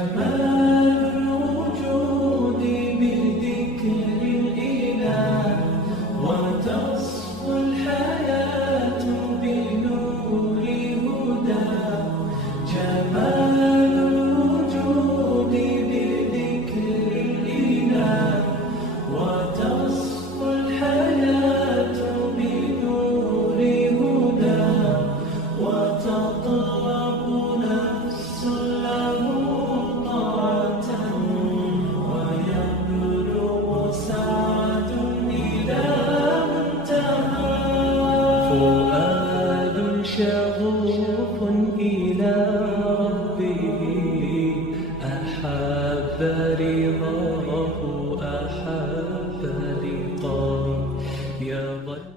جمال الوجود بذكر الإله وتصفو الحياة بنور هدى. جمال الوجود بذكر الإله وتصفو الحياة بنور هدى. وتطلب نفس له طاعة ويبلغ سعد إلى منتهى. فؤاد شغوف إلى ربه أحب رضاه أحب لقاه. يظل